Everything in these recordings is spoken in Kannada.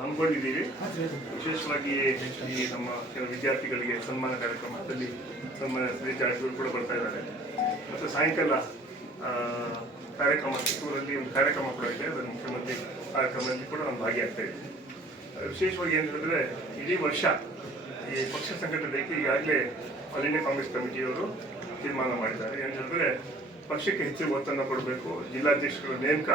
ಹಮ್ಮಿಕೊಂಡಿದ್ದೀವಿ. ವಿಶೇಷವಾಗಿ ಈ ನಮ್ಮ ಕೆಲವು ವಿದ್ಯಾರ್ಥಿಗಳಿಗೆ ಸನ್ಮಾನ ಕಾರ್ಯಕ್ರಮದಲ್ಲಿ ಸನ್ಮಾನ ಶ್ರೀ ಜಾರಕಿಹೊಳಿ ಕೂಡ ಬರ್ತಾ ಇದ್ದಾರೆ. ಮತ್ತು ಸಾಯಂಕಾಲ ಕಾರ್ಯಕ್ರಮ ಕಿತ್ತೂರಲ್ಲಿ ಒಂದು ಕಾರ್ಯಕ್ರಮ ಕೂಡ ಇದೆ. ಅದರ ಮುಖ್ಯಮಂತ್ರಿ ಕಾರ್ಯಕ್ರಮದಲ್ಲಿ ಕೂಡ ನಾನು ಭಾಗಿಯಾಗ್ತಾ ಇದ್ದೀನಿ ವಿಶೇಷವಾಗಿ ಏನು ಹೇಳಿದ್ರೆ, ಇಡೀ ವರ್ಷ ಈ ಪಕ್ಷ ಸಂಘಟನೆಗೆ ಈಗಾಗಲೇ ಆಲ್ ಇಂಡಿಯಾ ಕಾಂಗ್ರೆಸ್ ಕಮಿಟಿಯವರು ತೀರ್ಮಾನ ಮಾಡಿದ್ದಾರೆ. ಏನು ಹೇಳಿದ್ರೆ, ಪಕ್ಷಕ್ಕೆ ಹೆಚ್ಚು ಒತ್ತನ್ನು ಕೊಡಬೇಕು, ಜಿಲ್ಲಾಧ್ಯಕ್ಷರ ನೇಮಕ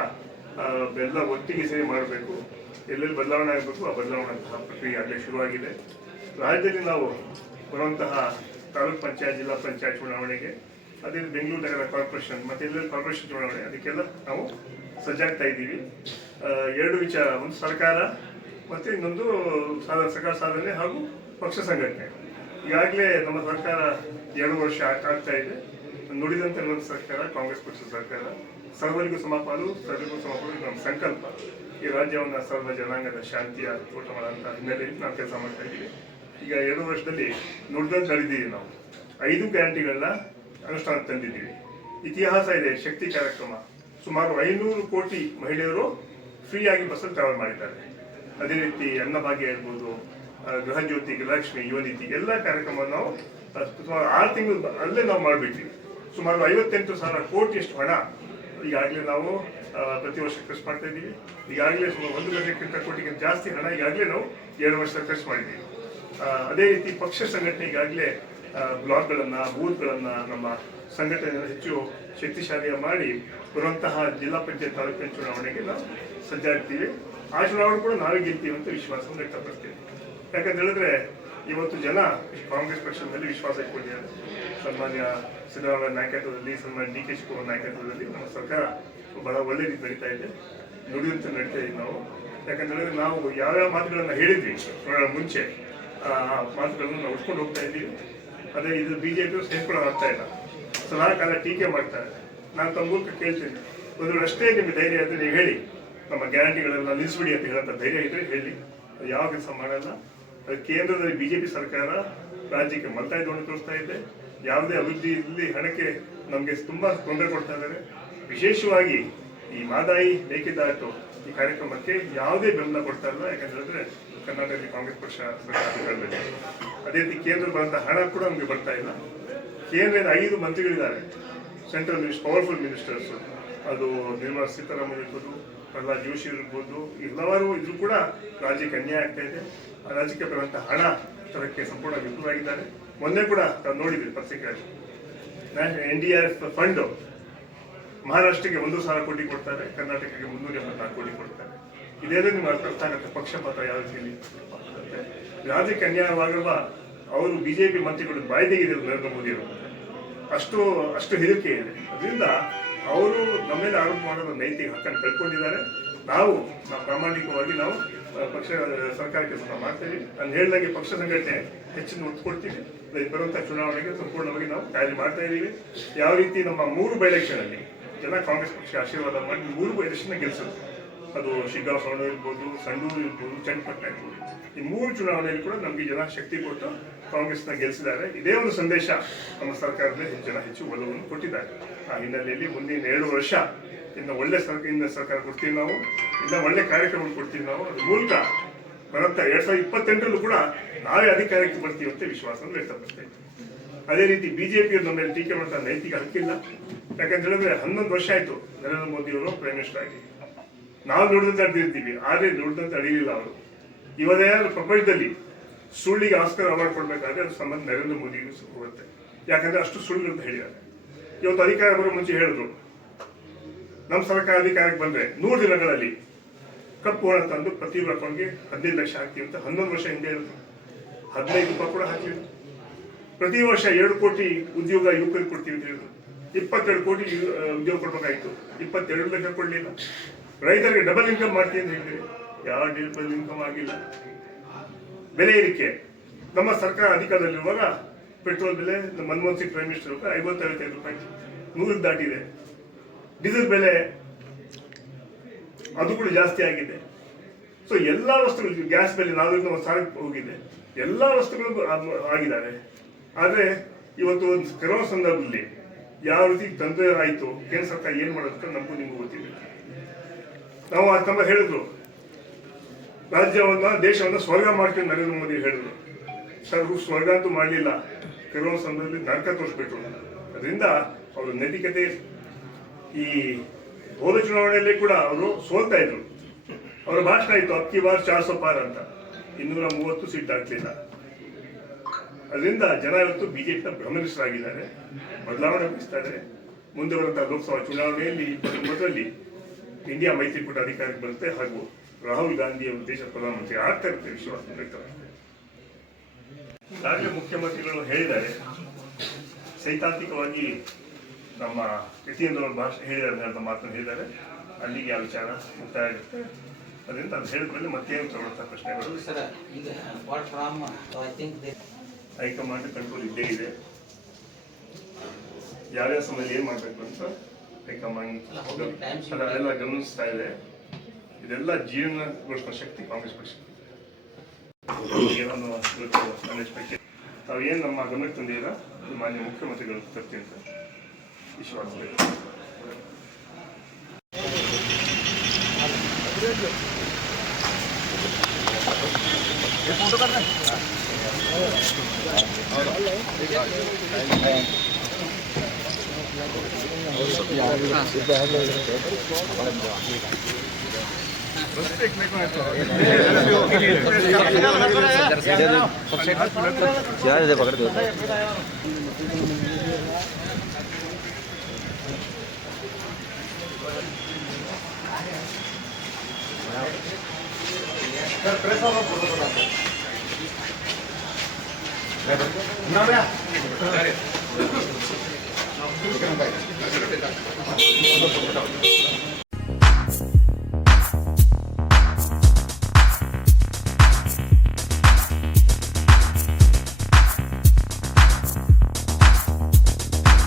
ಬೆಲ್ಲ ಒಟ್ಟಿಗೆ ಸೇರಿ ಮಾಡಬೇಕು. ಎಲ್ಲೆಲ್ಲಿ ಬದಲಾವಣೆ ಆಗಬೇಕು, ಆ ಬದಲಾವಣೆ ಪ್ರಕ್ರಿಯೆ ಆಗಲೇ ಶುರುವಾಗಿದೆ. ರಾಜ್ಯದಲ್ಲಿ ನಾವು ಬರುವಂತಹ ತಾಲೂಕು ಪಂಚಾಯತ್, ಜಿಲ್ಲಾ ಪಂಚಾಯತ್ ಚುನಾವಣೆಗೆ, ಅದೇ ಬೆಂಗಳೂರು ನಗರ ಕಾರ್ಪೊರೇಷನ್ ಮತ್ತೆ ಎಲ್ಲೆಲ್ಲಿ ಕಾರ್ಪೊರೇಷನ್ ಚುನಾವಣೆ, ಅದಕ್ಕೆಲ್ಲ ನಾವು ಸಜ್ಜಾಗ್ತಾ ಇದ್ದೀವಿ. ಎರಡು ವಿಚಾರ, ಒಂದು ಸರ್ಕಾರ ಮತ್ತೆ ಇನ್ನೊಂದು ಸಾಧ- ಸರ್ಕಾರ ಸಾಧನೆ ಹಾಗೂ ಪಕ್ಷ ಸಂಘಟನೆ. ಈಗಾಗಲೇ ನಮ್ಮ ಸರ್ಕಾರ ಎರಡು ವರ್ಷ ಆಗ್- ಆಗ್ತಾ ಇದೆ. ನುಡಿದಂತೆ ನಮ್ಮ ಸರ್ಕಾರ, ಕಾಂಗ್ರೆಸ್ ಪಕ್ಷದ ಸರ್ಕಾರ. ಸರ್ವರಿಗೂ ಸಮಪಾಲು ಸರ್ವರಿಗೂ ಸಮಪಾಲು ನಮ್ಮ ಸಂಕಲ್ಪ. ಈ ರಾಜ್ಯವನ್ನು ಸರ್ವ ಜನಾಂಗದ ಶಾಂತಿಯ ಊಟ ಮಾಡುವಂಥ ಹಿನ್ನೆಲೆಯಲ್ಲಿ ನಾವು ಕೆಲಸ ಮಾಡ್ತಾ ಇದ್ದೀವಿ. ಈಗ ಎರಡು ವರ್ಷದಲ್ಲಿ ನುಡಿದಂತೆ ನಡೆದಿದ್ದೀವಿ ನಾವು. ಐದು ಗ್ಯಾರಂಟಿಗಳನ್ನ ಅನುಷ್ಠಾನ ತಂದಿದ್ದೀವಿ. ಇತಿಹಾಸ ಇದೆ, ಶಕ್ತಿ ಕಾರ್ಯಕ್ರಮ. ಸುಮಾರು ಐನೂರು ಕೋಟಿ ಮಹಿಳೆಯರು ಫ್ರೀಯಾಗಿ ಬಸ್ಸಲ್ಲಿ ಟ್ರಾವೆಲ್ ಮಾಡಿದ್ದಾರೆ. ಅದೇ ರೀತಿ ಅನ್ನಭಾಗ್ಯ ಇರ್ಬೋದು ಆ, ಗೃಹ ಜ್ಯೋತಿ ಗೃಹಲಕ್ಷ್ಮಿ ಯುವನೀತಿ ಎಲ್ಲ ಕಾರ್ಯಕ್ರಮವನ್ನು ನಾವು ಸುಮಾರು ಆರು ತಿಂಗಳು ಅಲ್ಲೇ ನಾವು ಮಾಡಿಬಿಟ್ವಿ. ಸುಮಾರು ಐವತ್ತೆಂಟು ಸಾವಿರ ಕೋಟಿಯಷ್ಟು ಹಣ ಈಗಾಗಲೇ ನಾವು ಪ್ರತಿ ವರ್ಷ ಖರ್ಚು ಮಾಡ್ತಾ ಇದ್ದೀವಿ. ಈಗಾಗಲೇ ಸುಮಾರು ಒಂದು ಲಕ್ಷಕ್ಕಿಂತ ಕೋಟಿಗಿಂತ ಜಾಸ್ತಿ ಹಣ ಈಗಾಗಲೇ ನಾವು ಎರಡು ವರ್ಷ ಖರ್ಚು ಮಾಡಿದ್ದೀವಿ. ಅದೇ ರೀತಿ ಪಕ್ಷ ಸಂಘಟನೆ ಈಗಾಗಲೇ ಬ್ಲಾಕ್ಗಳನ್ನು ಬೂತ್ಗಳನ್ನು ನಮ್ಮ ಸಂಘಟನೆಯನ್ನು ಹೆಚ್ಚು ಶಕ್ತಿಶಾಲಿ ಮಾಡಿ ಬರುವಂತಹ ಜಿಲ್ಲಾ ಪಂಚಾಯತ್ ತಾಲೂಕಿನ ಚುನಾವಣೆಗೆ ನಾವು ಸಜ್ಜಾಗ್ತೀವಿ. ಆ ಚುನಾವಣೆ ಕೂಡ ನಾವೇ ಗೆಲ್ತೀವಿ ಅಂತ ವಿಶ್ವಾಸವನ್ನು ವ್ಯಕ್ತಪಡ್ತೀವಿ ಯಾಕಂತ ಹೇಳಿದ್ರೆ ಇವತ್ತು ಜನ ಕಾಂಗ್ರೆಸ್ ಪಕ್ಷದ ಮೇಲೆ ವಿಶ್ವಾಸ ಇಟ್ಕೊಂಡಿದ್ದಾರೆ. ಸನ್ಮಾನ್ಯ ಸಿದ್ದರಾಮಯ್ಯ ನಾಯಕತ್ವದಲ್ಲಿ, ಸನ್ಮಾನ್ಯ ಡಿ ಕೆ ಶಿವಕುಮಾರ್ ನಾಯಕತ್ವದಲ್ಲಿ ನಮ್ಮ ಸರ್ಕಾರ ಬಹಳ ಒಳ್ಳೆ ರೀತಿ ನಡೀತಾ ಇದೆ. ನುಡಿದಂತೆ ನಡೀತಾ ಇದ್ದೀವಿ ನಾವು. ಯಾಕಂತ ಹೇಳಿದ್ರೆ ನಾವು ಯಾವ್ಯಾವ ಮಾತುಗಳನ್ನ ಹೇಳಿದ್ವಿ ಮುಂಚೆ, ಆ ಮಾತುಗಳನ್ನು ನಾವು ಉಟ್ಕೊಂಡು ಹೋಗ್ತಾ ಇದ್ದೀವಿ. ಅದೇ ಇದು ಬಿಜೆಪಿ ಸೇರ್ಕೊಳ್ಳೋ ಆಗ್ತಾ ಇಲ್ಲ. ಸದಾ ಕಾಲ ಟೀಕೆ ಮಾಡ್ತಾರೆ ನಾನು ತಮ್ಮ ಕೇಳ್ತೀನಿ. ಒಂದು ಅಷ್ಟೇ ನಿಮಗೆ ಧೈರ್ಯ ಇದ್ರೆ ನೀವು ಹೇಳಿ. ನಮ್ಮ ಗ್ಯಾರಂಟಿಗಳೆಲ್ಲ ನಿಲ್ಲಿಸ್ಬಿಡಿ ಅಂತ ಹೇಳಂತ ಧೈರ್ಯ ಇದ್ರೆ ಹೇಳಿ. ಯಾವ ಕೆಲಸ ಮಾಡಲ್ಲ ಕೇಂದ್ರದಲ್ಲಿ ಬಿಜೆಪಿ ಸರ್ಕಾರ ರಾಜ್ಯಕ್ಕೆ ಮಲ್ತಾಯಿ ಧೋರಣೆ ತೋರಿಸ್ತಾ ಇದೆ. ಯಾವುದೇ ಅಭಿವೃದ್ಧಿ ಇಲ್ಲಿ ಹಣಕ್ಕೆ ನಮಗೆ ತುಂಬ ತೊಂದರೆ ಕೊಡ್ತಾ ಇದ್ದಾರೆ. ವಿಶೇಷವಾಗಿ ಈ ಮಾದಾಯಿ ಮೇಕೆದಾಟು ಈ ಕಾರ್ಯಕ್ರಮಕ್ಕೆ ಯಾವುದೇ ಬೆಂಬಲ ಕೊಡ್ತಾ ಇಲ್ಲ. ಯಾಕಂತ ಹೇಳಿದ್ರೆ ಕರ್ನಾಟಕದಲ್ಲಿ ಕಾಂಗ್ರೆಸ್ ಪಕ್ಷ ಸರ್ಕಾರ ಅಧಿಕಾರದಲ್ಲಿದೆ. ಅದೇ ರೀತಿ ಕೇಂದ್ರ ಬಂದ ಹಣ ಕೂಡ ನಮಗೆ ಬರ್ತಾ ಇಲ್ಲ. ಕೇಂದ್ರದ ಐದು ಮಂತ್ರಿಗಳಿದ್ದಾರೆ. Central minister powerful ministers. ಅದು ನಿರ್ಮಲಾ ಸೀತಾರಾಮನ್ ಇರ್ಬೋದು, ಪ್ರಹ್ಲಾದ್ ಜೋಶಿ ಇರ್ಬೋದು ಎಲ್ಲವರು ಇದ್ರು ಕೂಡ ರಾಜ್ಯಕ್ಕೆ ಅನ್ಯಾಯ ಆಗ್ತಾ ಇದೆ. ರಾಜ್ಯಕ್ಕೆ ಬರುವಂತಹ ಹಣ ತರಕ್ಕೆ ಸಂಪೂರ್ಣ ವಿಫಲವಾಗಿದ್ದಾರೆ. ಮೊನ್ನೆ ಕೂಡ ತಾವು ನೋಡಿದ್ವಿ ಪತ್ರಿಕೆಯಲ್ಲಿ N D R F fund ಮಹಾರಾಷ್ಟ್ರಕ್ಕೆ ಒಂದು ಸಾವಿರ ಕೋಟಿ ಕೊಡ್ತಾರೆ, ಕರ್ನಾಟಕಕ್ಕೆ ಮುನ್ನೂರ ಎಂಬತ್ನಾಲ್ಕು ಕೋಟಿ ಕೊಡ್ತಾರೆ. ಇದೇನು ನಿಮ್ಗೆ ಅರ್ಥ ಆಗುತ್ತೆ ಪಕ್ಷಪಾತ ಯಾವ ರೀತಿಯಲ್ಲಿ. ರಾಜ್ಯಕ್ಕೆ ಅನ್ಯಾಯವಾಗಿರುವ ಅವರು ಬಿಜೆಪಿ ಮಂತ್ರಿಗಳು ಬಾಯ್ದೆಗಿದ್ರು ನರೇಂದ್ರ ಮೋದಿ ಅವರು. ಅಷ್ಟು ಅಷ್ಟು ಹೆದರಿಕೆ ಇದೆ. ಅದರಿಂದ ಅವರು ನಮ್ಮ ಮೇಲೆ ಆರೋಪ ಮಾಡೋದು ನೈತಿಕ ಹಕ್ಕನ್ನು ಕಳ್ಕೊಂಡಿದ್ದಾರೆ. ನಾವು ಪ್ರಾಮಾಣಿಕವಾಗಿ ನಾವು ಪಕ್ಷ, ಸರ್ಕಾರಕ್ಕೆ ಕೆಲಸ ಮಾಡ್ತೀವಿ. ನಾನು ಹೇಳಿದಾಗೆ ಪಕ್ಷ ಸಂಘಟನೆ ಹೆಚ್ಚಿನ ಒತ್ತು ಕೊಡ್ತೀವಿ. ಈ ಬರುವಂತಹ ಚುನಾವಣೆಗೆ ಸಂಪೂರ್ಣವಾಗಿ ನಾವು ತಯಾರಿ ಮಾಡ್ತಾ ಇದ್ದೀವಿ. ಯಾವ ರೀತಿ ನಮ್ಮ ಮೂರು ಬೈ ಎಲೆಕ್ಷನ್ ಅಲ್ಲಿ ಜನ ಕಾಂಗ್ರೆಸ್ ಪಕ್ಷ ಆಶೀರ್ವಾದ ಮಾಡಿ ಮೂರು ಬೈ ಎಲೆಕ್ಷನ್ ಗೆಲ್ಸೋದು. ಅದು ಶಿಗ್ಗಾಂವ್ ಸೌಂಡ್ ಇರ್ಬೋದು, ಸಂಡೂರು ಇರ್ಬೋದು, ಚನ್ನಪಟ್ಟಣ ಇರ್ಬೋದು. ಈ ಮೂರು ಚುನಾವಣೆಯಲ್ಲಿ ಕೂಡ ನಮಗೆ ಜನ ಶಕ್ತಿ ಕೊಟ್ಟು ಕಾಂಗ್ರೆಸ್ನ ಗೆಲ್ಲಿಸಿದ್ದಾರೆ ಇದೇ ಒಂದು ಸಂದೇಶ ನಮ್ಮ ಸರ್ಕಾರದಲ್ಲಿ ಹೆಚ್ಚು ಜನ ಹೆಚ್ಚು ಒಲವನ್ನು ಕೊಟ್ಟಿದ್ದಾರೆ. ಆ ಹಿನ್ನೆಲೆಯಲ್ಲಿ ಮುಂದಿನ ಎರಡು ವರ್ಷ ಇನ್ನು ಒಳ್ಳೆ ಸರ್ಕಾರ ಸರ್ಕಾರ ಕೊಡ್ತೀವಿ ನಾವು, ಇನ್ನು ಒಳ್ಳೆ ಕಾರ್ಯಕ್ರಮ ಕೊಡ್ತೀವಿ ನಾವು. ಅದ್ರ ಮೂಲಕ ಬರುತ್ತಾ ಎರಡ್ ಸಾವಿರದ ಇಪ್ಪತ್ತೆಂಟರಲ್ಲೂ ಕೂಡ ನಾವೇ ಅಧಿಕಾರಕ್ಕೆ ಬರ್ತೀವಿ ಅಂತ ವಿಶ್ವಾಸವನ್ನು ವ್ಯಕ್ತಪಡಿಸ್ತೇವೆ ಅದೇ ರೀತಿ ಬಿಜೆಪಿ ನಮ್ಮ ಮೇಲೆ ಟೀಕೆ ಮಾಡ್ತಾ ನೈತಿಕ ಹಕ್ಕಿಲ್ಲ. ಯಾಕಂತ ಹೇಳಿದ್ರೆ ಹನ್ನೊಂದು ವರ್ಷ ಆಯ್ತು ನರೇಂದ್ರ ಮೋದಿ ಅವರು ಪ್ರೈಮ್ ಮಿನಿಸ್ಟರ್ ಆಗಿ. ನಾವು ನುಡಿದಂತೆ ಅಡಿದಿರ್ತೀವಿ ಆದ್ರೆ ನುಡಿದಂತೆ ಅಡಿಲಿಲ್ಲ ಅವರು. ಇವತ್ತೇನಾದ್ರು ಪ್ರಪಂಚದಲ್ಲಿ ಸುಳ್ಳಿಗೆ ಆಸ್ಕರ್ ಅವಾರ್ಡ್ ಕೊಡ್ಬೇಕಾದ್ರೆ ಅದು ಸಂಬಂಧ ನರೇಂದ್ರ ಮೋದಿಗೂ ಹೋಗುತ್ತೆ ಯಾಕಂದ್ರೆ ಅಷ್ಟು ಸುಳ್ಳು ಅಂತ ಹೇಳಿದ್ದಾರೆ. ಇವತ್ತು ಅಧಿಕಾರ ಬರೋ ಮುಂಚೆ ಹೇಳಿದ್ರು ನಮ್ಮ ಸರ್ಕಾರ ಅಧಿಕಾರಕ್ಕೆ ಬಂದ್ರೆ ನೂರು ದಿನಗಳಲ್ಲಿ ಕಪ್ಪು ಹಣ ತಂದು ಪ್ರತಿ ಅಕೌಂಟ್ಗೆ ಹದಿನೈದು ಲಕ್ಷ ಹಾಕ್ತೀವಿ ಅಂತ ಹನ್ನೊಂದು ವರ್ಷ ಹಿಂದೆ ಇರುತ್ತೆ. ಹದಿನೈದು ರೂಪಾಯಿ ಕೂಡ ಹಾಕಿ ಪ್ರತಿ ವರ್ಷ ಎರಡು ಕೋಟಿ ಉದ್ಯೋಗ ಯುವಕರಿಗೆ ಕೊಡ್ತೀವಿ ಅಂತ ಹೇಳಿದ್ರು. ಇಪ್ಪತ್ತೆರಡು ಕೋಟಿ ಉದ್ಯೋಗ ಕೊಡ್ಬೇಕಾಯ್ತು. ಇಪ್ಪತ್ತೆರಡು ಲಕ್ಷ ಕೊಡಲಿಲ್ಲ. ರೈತರಿಗೆ ಡಬಲ್ ಇನ್ಕಮ್ ಮಾಡ್ತೀವಿ ಅಂತ ಹೇಳಿದ್ರೆ ಯಾವ ಡಬಲ್ ಇನ್ಕಮ್ ಆಗಿಲ್ಲ. ಬೆಲೆ ಏರಿಕೆ. ನಮ್ಮ ಸರ್ಕಾರ ಅಧಿಕಾರದಲ್ಲಿರುವಾಗ ಪೆಟ್ರೋಲ್ ಬೆಲೆ ಮನಮೋಹನ್ ಸಿಂಗ್ ಪ್ರೈಮ್ ಮಿನಿಸ್ಟರ್ ಐವತ್ತೈವತ್ತೈದು ರೂಪಾಯಿ ನೂರಕ್ಕೆ ದಾಟಿದೆ. ಡೀಸೆಲ್ ಬೆಲೆ ಅದು ಕೂಡ ಜಾಸ್ತಿ ಆಗಿದೆ. ಸೊ ಎಲ್ಲಾ ವಸ್ತುಗಳು ಗ್ಯಾಸ್ ಬೆಲೆ ನಾಲ್ಕರಿಂದ ಒಂದು ಸಾವಿರ ಹೋಗಿದೆ. ಎಲ್ಲಾ ವಸ್ತುಗಳು ಆ- ಆಗಿದ್ದಾವೆ ಆದರೆ ಇವತ್ತು ಒಂದು ಕೆಲವು ಸಂದರ್ಭದಲ್ಲಿ ಯಾವ ರೀತಿ ತೊಂದರೆ ಆಯಿತು, ಕೇಂದ್ರ ಸರ್ಕಾರ ಏನು ಮಾಡೋದಕ್ಕೆ ನಮಗೂ ನಿಮಗೂ ಗೊತ್ತಿದೆ. ನಾವು ಆ ತಮ್ಮ ಹೇಳಿದ್ರು. ರಾಜ್ಯವನ್ನ, ದೇಶವನ್ನ ಸ್ವರ್ಗ ಮಾಡ್ಕೊಂಡು ನರೇಂದ್ರ ಮೋದಿ ಹೇಳಿದ್ರು. ಸರ್ ಸ್ವರ್ಗ ಅಂತೂ ಮಾಡಲಿಲ್ಲ. ಕೆಲವೊಂದು ಸಂದರ್ಭದಲ್ಲಿ ನರಕ ತೋರಿಸ್ಬಿಟ್ರು. ಅದರಿಂದ ಅವರ ನೈತಿಕತೆ ಈ ಹೋದ ಚುನಾವಣೆಯಲ್ಲಿ ಕೂಡ ಅವರು ಸೋಲ್ತಾ ಇದ್ರು. ಅವರ ಭಾಷಣ ಇತ್ತು, ಅಕ್ಕಿ ಬಾರ್ ಚಾರ್ ಪಾರ್ ಅಂತ. ಇನ್ನೂರ ಮೂವತ್ತು ಸೀಟ್ ಆಗ್ತಿಲ್ಲ ಅದರಿಂದ ಜನ ಇವತ್ತು ಬಿಜೆಪಿನ ಭ್ರಮನಿಷ್ಠರಾಗಿದ್ದಾರೆ. ಬದಲಾವಣೆ ಬಯಸ್ತಾರೆ. ಮುಂದೆ ಬರುವಂತಹ ಲೋಕಸಭಾ ಚುನಾವಣೆಯಲ್ಲಿ ಇಪ್ಪತ್ತೊಂಬತ್ತರಲ್ಲಿ ಇಂಡಿಯಾ ಮೈತ್ರಿಕೂಟ ಅಧಿಕಾರಕ್ಕೆ ಬರುತ್ತೆ ಹಾಗೂ ರಾಹುಲ್ ಗಾಂಧಿ ಅವರು ದೇಶ ಪ್ರಧಾನಮಂತ್ರಿ ಆಗ್ತಾ ಇರುತ್ತೆ ವಿಶ್ವಾಸ ವ್ಯಕ್ತವಾಗಿದೆ. ಈಗಾಗಲೇ ಮುಖ್ಯಮಂತ್ರಿಗಳು ಹೇಳಿದ್ದಾರೆ, ಸೈದ್ಧಾಂತಿಕವಾಗಿ ನಮ್ಮ ಯತೀಂದ್ರ ಭಾಷೆ ಹೇಳಿದ್ದಾರೆ ಅಂತ ಮಾತನ್ನು ಹೇಳಿದ್ದಾರೆ. ಅಲ್ಲಿಗೆ ಆ ವಿಚಾರ ಮುಕ್ತಾಯ ಆಗುತ್ತೆ. ಅದರಿಂದ ಅದು ಮೇಲೆ ಮತ್ತೇನು ತಗೊಳ್ತಾ ಪ್ರಶ್ನೆಗಳು? ಹೈಕಮಾಂಡ್ ಕಂಟ್ರೋಲ್ ಇದ್ದೇ ಇದೆ. ಯಾವ್ಯಾವ ಸಮಯದಲ್ಲಿ ಏನು ಮಾಡಬೇಕು ಅಂತ ಹೈಕಮಾಂಡ್ ಅದೆಲ್ಲ ಗಮನಿಸ್ತಾ ಇದೆ. ಇದೆಲ್ಲ ಜೀವನಗೊಳಿಸುವ ಶಕ್ತಿ ಕಾಂಗ್ರೆಸ್ ಪಕ್ಷ ಏನನ್ನು ತಾವೇನು ನಮ್ಮ ಗಮನಕ್ಕೆ ತಂದಿಲ್ಲ ಮಾನ್ಯ ಮುಖ್ಯಮಂತ್ರಿಗಳು ಏನು ನಮ್ಮ ಗಮನಕ್ಕೆ ತಂದಿದ್ದೀರಾ ಅದು ಮಾನ್ಯ ಮುಖ್ಯಮಂತ್ರಿಗಳು ತರ್ತೀನಿ ಅಂತ ವಿಶ್ವಾಸ ಇದೆ. ಯಾರಿದೆ ಪಕಡ್ತೀವಿ ಸರ್